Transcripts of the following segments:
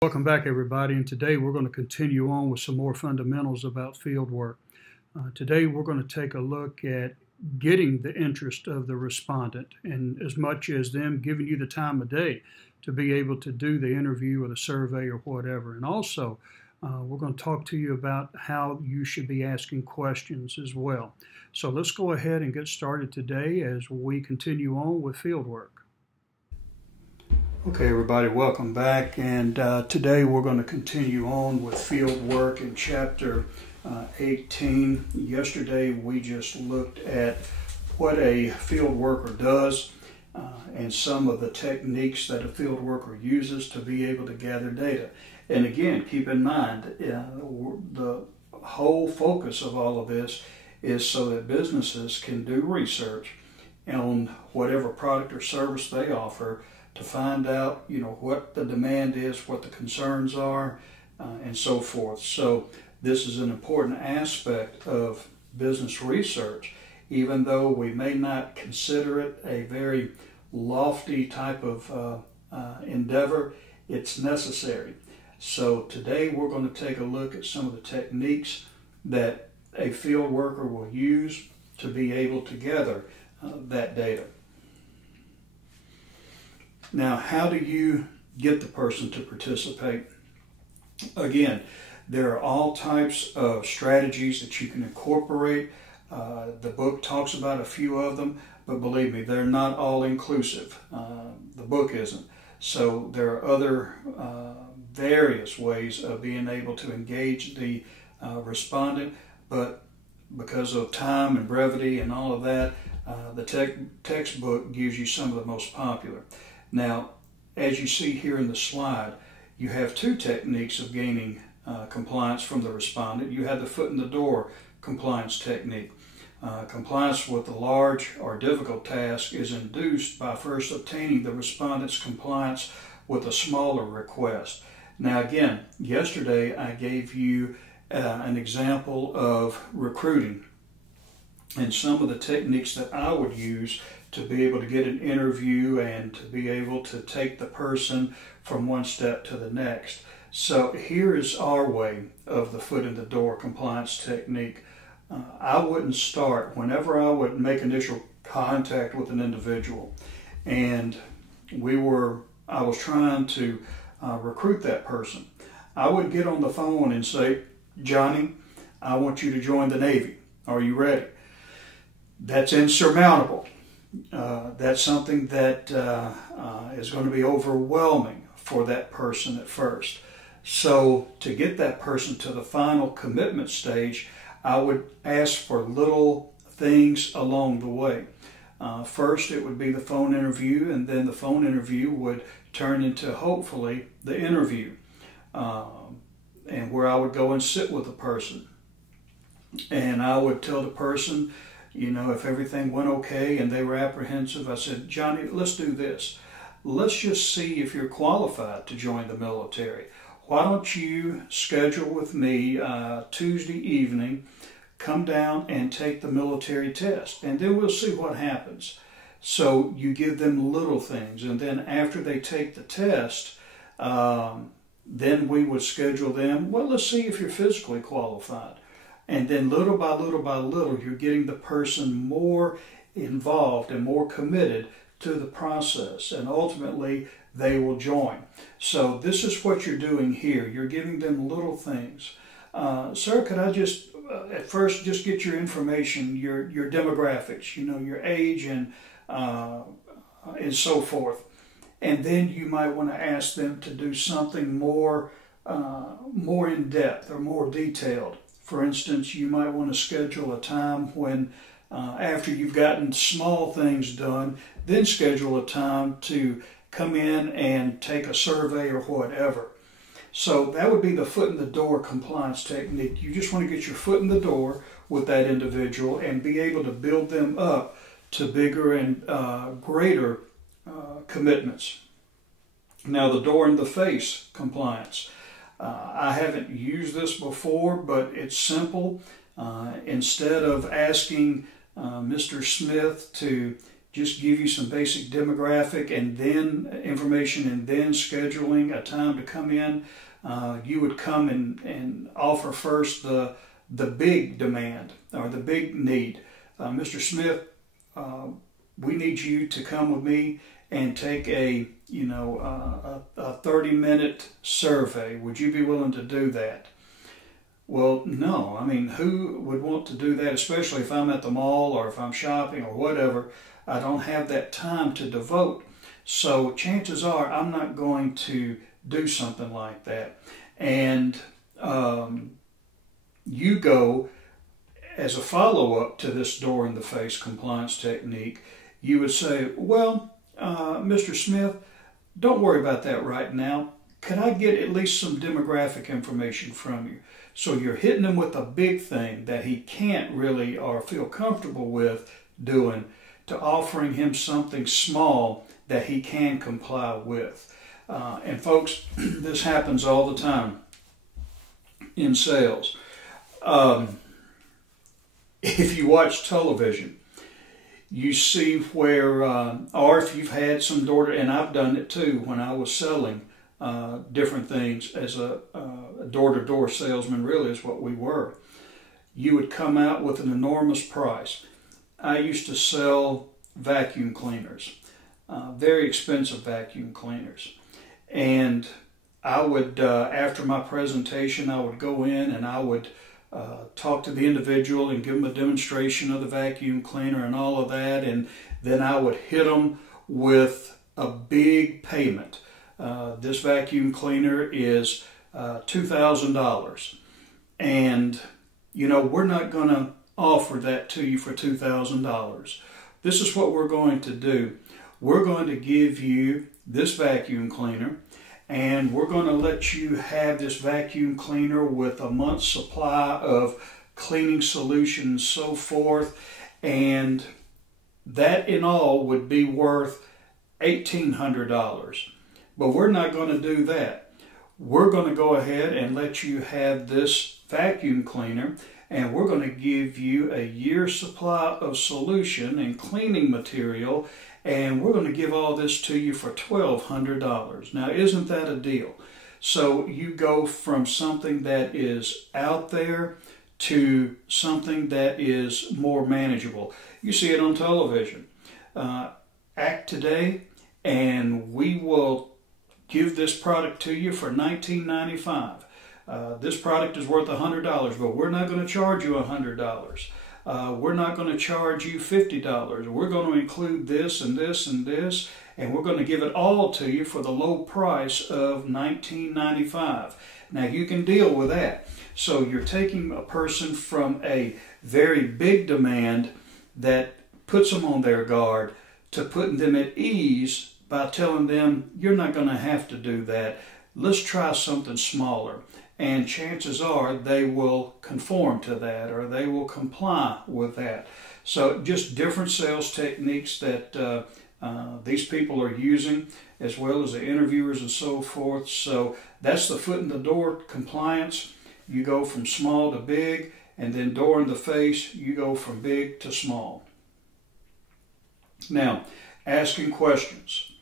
Welcome back, everybody, and today we're going to continue on with some more fundamentals about field work. Today we're going to take a look at getting the interest of the respondent, and as much as them giving you the time of day to be able to do the interview or the survey or whatever. And also we're going to talk to you about how you should be asking questions as well. So let's go ahead and get started today as we continue on with field work. Okay, everybody, welcome back, and today we're going to continue on with field work in chapter 18. Yesterday we just looked at what a field worker does and some of the techniques that a field worker uses to be able to gather data. And again, keep in mind, the whole focus of all of this is so that businesses can do research on whatever product or service they offer to find out, what the demand is, what the concerns are, and so forth. So this is an important aspect of business research, even though we may not consider it a very lofty type of endeavor. It's necessary. So today we're going to take a look at some of the techniques that a field worker will use to be able to gather that data. Now, how do you get the person to participate? Again, there are all types of strategies that you can incorporate. The book talks about a few of them, but believe me, they're not all inclusive. The book isn't. So there are other various ways of being able to engage the respondent, but because of time and brevity and all of that, the textbook gives you some of the most popular. Now, as you see here in the slide, you have two techniques of gaining compliance from the respondent. You have the foot in the door compliance technique. Compliance with a large or difficult task is induced by first obtaining the respondent's compliance with a smaller request. Now again, yesterday I gave you an example of recruiting and some of the techniques that I would use to be able to get an interview and to be able to take the person from one step to the next. So here is our way of the foot in the door compliance technique. I wouldn't start whenever I would make initial contact with an individual and I was trying to recruit that person. I would get on the phone and say, "Johnny, I want you to join the Navy. Are you ready?" That's insurmountable. That's something that is going to be overwhelming for that person at first. So to get that person to the final commitment stage, I would ask for little things along the way. First, it would be the phone interview, and then the phone interview would turn into, hopefully, the interview, and where I would go and sit with the person. And I would tell the person, if everything went okay and they were apprehensive, I said, "Johnny, let's do this. Let's just see if you're qualified to join the military. Why don't you schedule with me Tuesday evening, come down and take the military test, and then we'll see what happens." So you give them little things, and then after they take the test, then we would schedule them, well, let's see if you're physically qualified. And then little by little by little, you're getting the person more involved and more committed to the process, and ultimately they will join. So this is what you're doing here. You're giving them little things. "Sir, could I just, at first, just get your information, your demographics, your age and so forth." And then you might want to ask them to do something more in depth or more detailed. For instance, you might want to schedule a time when, after you've gotten small things done, then schedule a time to come in and take a survey or whatever. So that would be the foot in the door compliance technique. You just want to get your foot in the door with that individual and be able to build them up to bigger and greater commitments. Now, the door in the face compliance. I haven't used this before, but it's simple. Instead of asking Mr. Smith to just give you some basic demographic and then information and then scheduling a time to come in, you would come and offer first the big demand or the big need. Mr. Smith, we need you to come with me and take a 30-minute survey. Would you be willing to do that? Well, no. I mean, who would want to do that, especially if I'm at the mall or if I'm shopping or whatever? I don't have that time to devote. So chances are I'm not going to do something like that. And you go, as a follow-up to this door-in-the-face compliance technique, you would say, well, Mr. Smith, don't worry about that right now. Could I get at least some demographic information from you? So you're hitting him with a big thing that he can't really or feel comfortable with doing, to offering him something small that he can comply with. And folks, this happens all the time in sales. If you watch television, you see where, or if you've had some door, and I've done it too when I was selling different things as a door-to-door salesman, really is what we were. You would come out with an enormous price. I used to sell vacuum cleaners, very expensive vacuum cleaners. And I would, after my presentation, I would go in and I would talk to the individual and give them a demonstration of the vacuum cleaner and all of that. And then I would hit them with a big payment. This vacuum cleaner is $2,000. And, we're not going to offer that to you for $2,000. This is what we're going to do. We're going to give you this vacuum cleaner, and we're going to let you have this vacuum cleaner with a month's supply of cleaning solution and so forth, and that in all would be worth $1,800. But we're not going to do that. We're going to go ahead and let you have this vacuum cleaner, and we're going to give you a year's supply of solution and cleaning material, and we're going to give all this to you for $1,200. Now, isn't that a deal? So you go from something that is out there to something that is more manageable. You see it on television. Act today, and we will give this product to you for $19.95. This product is worth $100, but we're not going to charge you $100. We're not going to charge you $50. We're going to include this and this and this, and we're going to give it all to you for the low price of $19.95. Now, you can deal with that. So you're taking a person from a very big demand that puts them on their guard to putting them at ease by telling them, you're not going to have to do that. Let's try something smaller. And chances are they will conform to that, or they will comply with that. So just different sales techniques that these people are using, as well as the interviewers and so forth. So that's the foot in the door compliance. You go from small to big, and then door in the face, you go from big to small. Now, asking questions.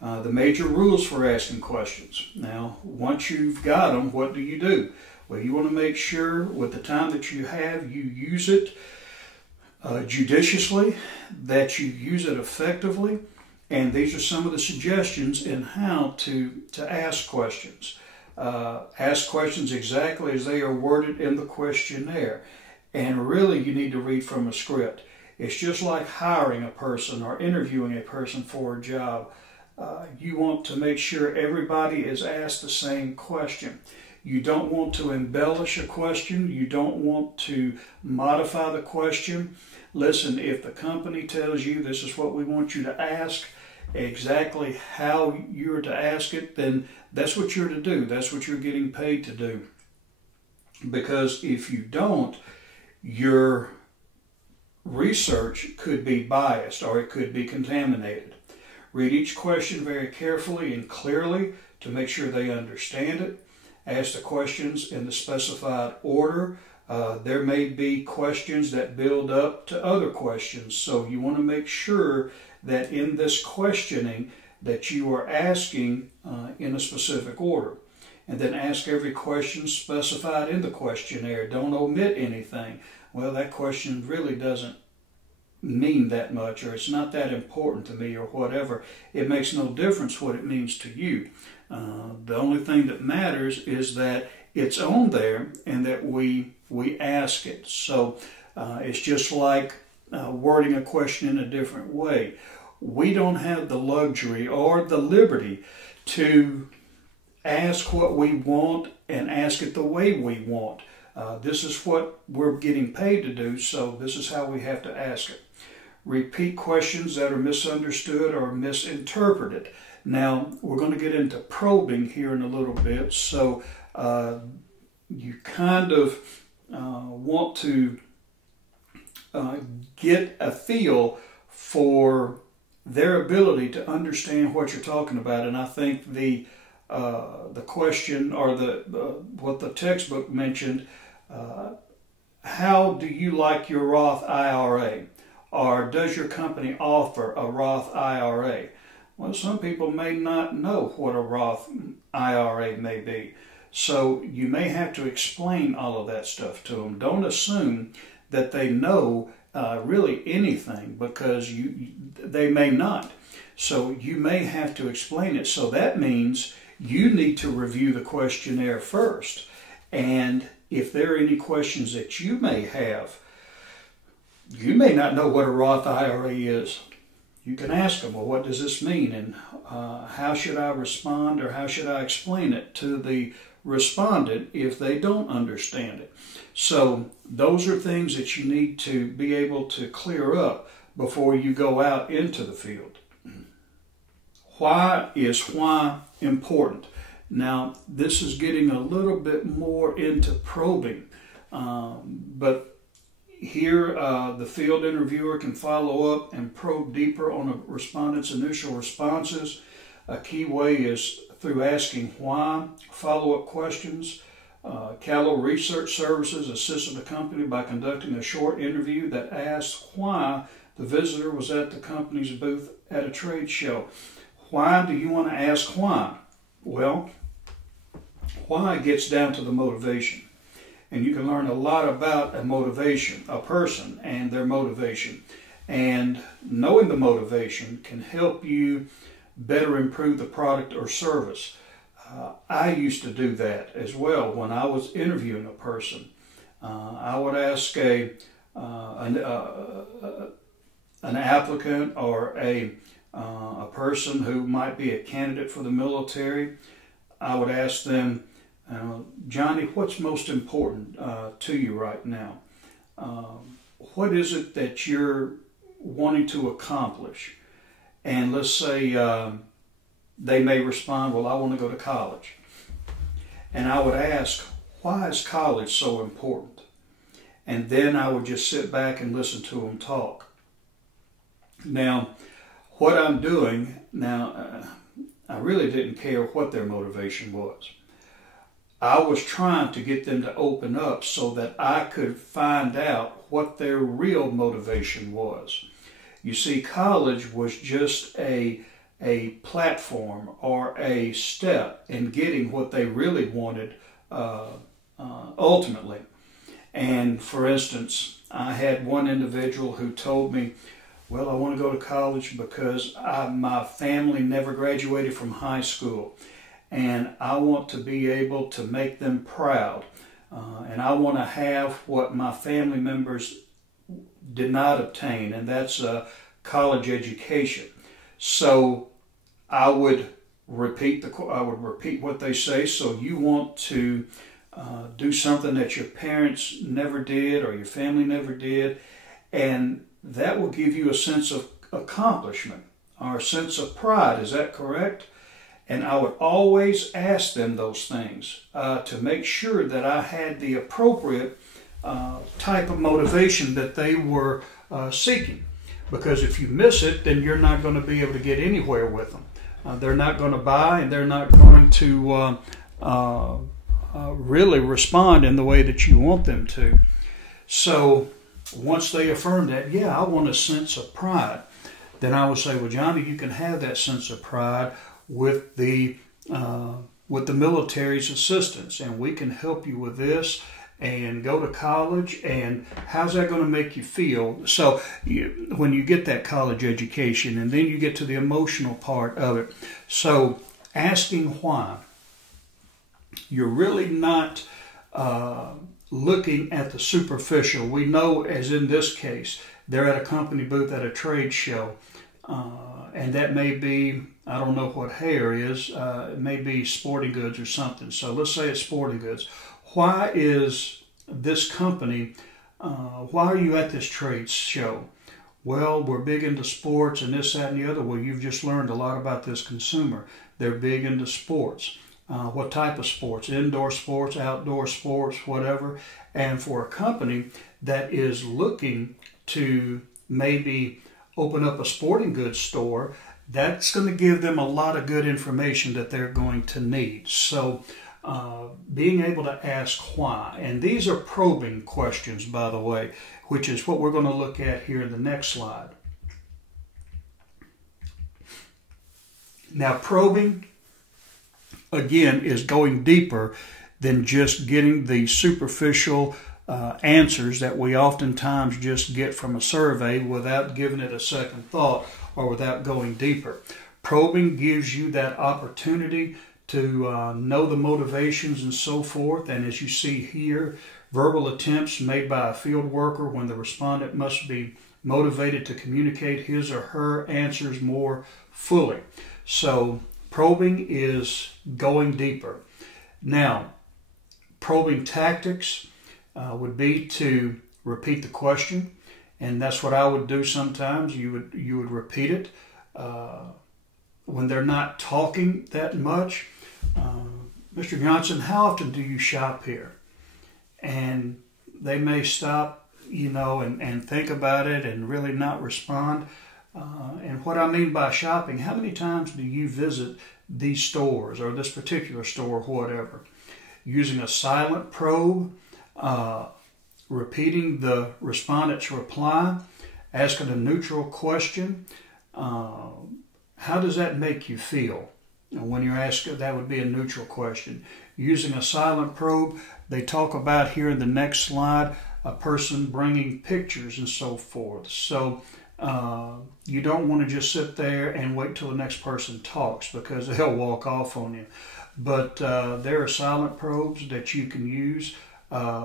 The major rules for asking questions. Now, once you've got them, what do you do? Well, you want to make sure with the time that you have, you use it judiciously, that you use it effectively, and these are some of the suggestions in how to ask questions. Ask questions exactly as they are worded in the questionnaire, and really you need to read from a script. It's just like hiring a person or interviewing a person for a job. You want to make sure everybody is asked the same question. You don't want to embellish a question. You don't want to modify the question. Listen, if the company tells you this is what we want you to ask, exactly how you're to ask it, then that's what you're to do. That's what you're getting paid to do. Because if you don't, your research could be biased or it could be contaminated. Read each question very carefully and clearly to make sure they understand it. Ask the questions in the specified order. There may be questions that build up to other questions, so you want to make sure that in this questioning that you are asking in a specific order. And then ask every question specified in the questionnaire. Don't omit anything. Well, that question really doesn't mean that much, or it's not that important to me, or whatever. It makes no difference what it means to you. The only thing that matters is that it's on there and that we ask it. So it's just like wording a question in a different way. We don't have the luxury or the liberty to ask what we want and ask it the way we want. This is what we're getting paid to do, so this is how we have to ask it. Repeat questions that are misunderstood or misinterpreted. Now, we're going to get into probing here in a little bit, so you kind of want to get a feel for their ability to understand what you're talking about. And I think the question, or what the textbook mentioned, how do you like your Roth IRA? Or does your company offer a Roth IRA? Well, some people may not know what a Roth IRA may be. So you may have to explain all of that stuff to them. Don't assume that they know really anything, because they may not. So you may have to explain it. So that means you need to review the questionnaire first. And if there are any questions that you may have, you may not know what a Roth IRA is. You can ask them, well, what does this mean? And how should I respond, or how should I explain it to the respondent if they don't understand it? So those are things that you need to be able to clear up before you go out into the field. Why is why important? Now, this is getting a little bit more into probing, but here the field interviewer can follow up and probe deeper on a respondent's initial responses. A key way is through asking why, follow-up questions. Callow Research Services assisted the company by conducting a short interview that asked why the visitor was at the company's booth at a trade show. Why do you want to ask why? Well, why gets down to the motivation. And you can learn a lot about a motivation, a person and their motivation. And knowing the motivation can help you better improve the product or service. I used to do that as well when I was interviewing a person. I would ask an applicant or a person who might be a candidate for the military. I would ask them, Johnny, what's most important to you right now? What is it that you're wanting to accomplish? And let's say they may respond, well, I want to go to college. And I would ask, why is college so important? And then I would just sit back and listen to them talk. Now, what I'm doing now, I really didn't care what their motivation was. I was trying to get them to open up so that I could find out what their real motivation was. You see, college was just a platform or a step in getting what they really wanted ultimately. And for instance, I had one individual who told me, well, I want to go to college because my family never graduated from high school. And I want to be able to make them proud. And I want to have what my family members did not obtain, and that's a college education. So I would repeat what they say. So you want to do something that your parents never did or your family never did, and that will give you a sense of accomplishment or a sense of pride. Is that correct? And I would always ask them those things to make sure that I had the appropriate type of motivation that they were seeking. Because if you miss it, then you're not going to be able to get anywhere with them. They're not going to buy, and they're not going to really respond in the way that you want them to. So once they affirm that, yeah, I want a sense of pride. then I would say, well, Johnny, you can have that sense of pride with the military's assistance, and we can help you with this and go to college, and how's that going to make you feel? So when you get that college education, and then you get to the emotional part of it, so asking why, you're really not looking at the superficial. We know, as in this case, they're at a company booth at a trade show, and that may be, I don't know what hair is, it may be sporting goods or something. So let's say it's sporting goods. Why is this company, why are you at this trade show? Well, we're big into sports and this, that, and the other. Well, you've just learned a lot about this consumer. They're big into sports. What type of sports? Indoor sports, outdoor sports, whatever. And for a company that is looking to maybe open up a sporting goods store, that's going to give them a lot of good information that they're going to need. So being able to ask why, and these are probing questions, by the way, which is what we're going to look at here in the next slide. Now, probing, again, is going deeper than just getting the superficial answers that we oftentimes just get from a survey without giving it a second thought or without going deeper. Probing gives you that opportunity to know the motivations and so forth. And as you see here, verbal attempts made by a field worker when the respondent must be motivated to communicate his or her answers more fully. So probing is going deeper. Now, probing tactics would be to repeat the question, and that's what I would do sometimes. You would repeat it when they're not talking that much. Mr. Johnson, how often do you shop here? And they may stop, and think about it and really not respond. And what I mean by shopping, how many times do you visit these stores or this particular store, whatever? Using a silent probe, repeating the respondent's reply, asking a neutral question. How does that make you feel? When you're asked, that would be a neutral question. Using a silent probe, they talk about here in the next slide, a person bringing pictures and so forth. So you don't want to just sit there and wait till the next person talks, because they'll walk off on you. But there are silent probes that you can use,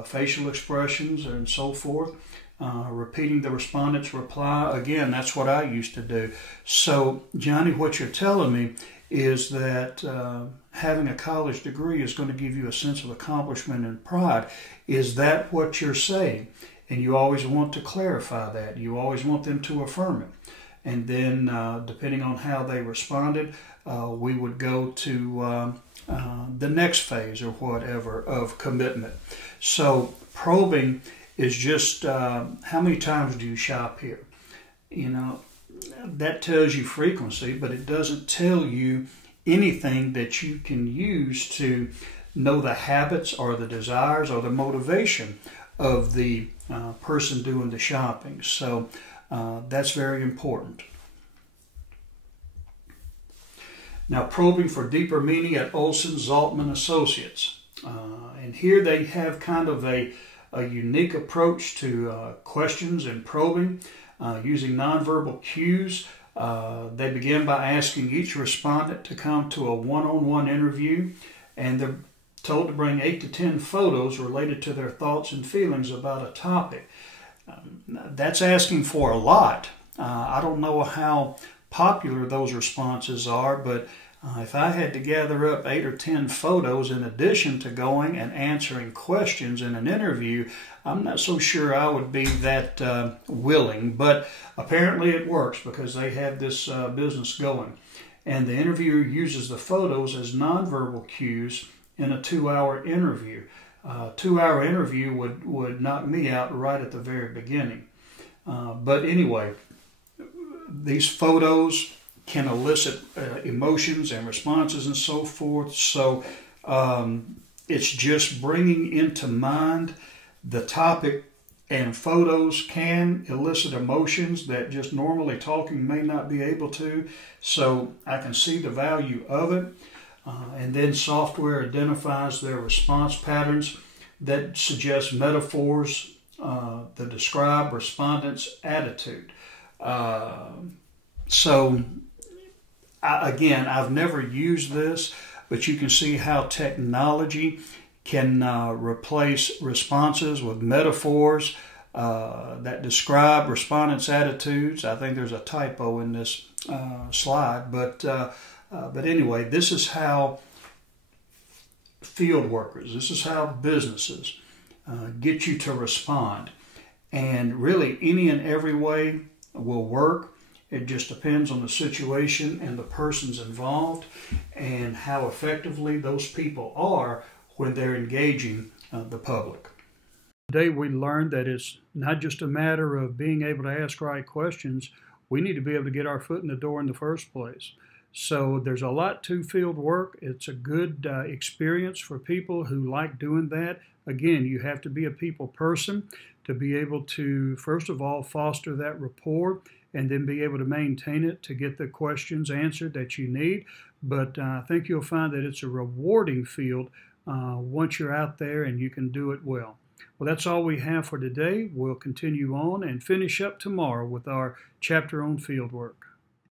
facial expressions and so forth. Repeating the respondent's reply. Again, that's what I used to do. So, Johnny, what you're telling me is that having a college degree is going to give you a sense of accomplishment and pride. Is that what you're saying? And you always want to clarify that. You always want them to affirm it. And then, depending on how they responded, we would go to the next phase or whatever of commitment. So probing is just how many times do you shop here? That tells you frequency, but it doesn't tell you anything that you can use to know the habits or the desires or the motivation of the person doing the shopping. So that's very important. Now, probing for deeper meaning at Olson Zaltman Associates. And here they have kind of a unique approach to questions and probing using nonverbal cues. They begin by asking each respondent to come to a one-on-one interview, and they're told to bring 8 to 10 photos related to their thoughts and feelings about a topic. That's asking for a lot. I don't know how popular those responses are, but if I had to gather up 8 or 10 photos in addition to going and answering questions in an interview, I'm not so sure I would be that willing. But apparently it works because they have this business going. And the interviewer uses the photos as nonverbal cues in a 2-hour interview. A 2-hour interview would knock me out right at the very beginning. But anyway, these photos can elicit emotions and responses and so forth. So it's just bringing into mind the topic And photos can elicit emotions that just normally talking may not be able to. So I can see the value of it. And then software identifies their response patterns that suggest metaphors that describe respondents' attitude. Again, I've never used this, but you can see how technology can replace responses with metaphors that describe respondents' attitudes. I think there's a typo in this slide, but anyway, this is how field workers, this is how businesses get you to respond. And really, any and every way will work. It just depends on the situation and the persons involved and how effectively those people are when they're engaging the public. Today we learned that it's not just a matter of being able to ask right questions. We need to be able to get our foot in the door in the first place. So there's a lot to field work. It's a good experience for people who like doing that. Again, you have to be a people person to be able to, first of all, foster that rapport and then be able to maintain it to get the questions answered that you need. But I think you'll find that it's a rewarding field once you're out there and you can do it well. Well, that's all we have for today. We'll continue on and finish up tomorrow with our chapter on field work.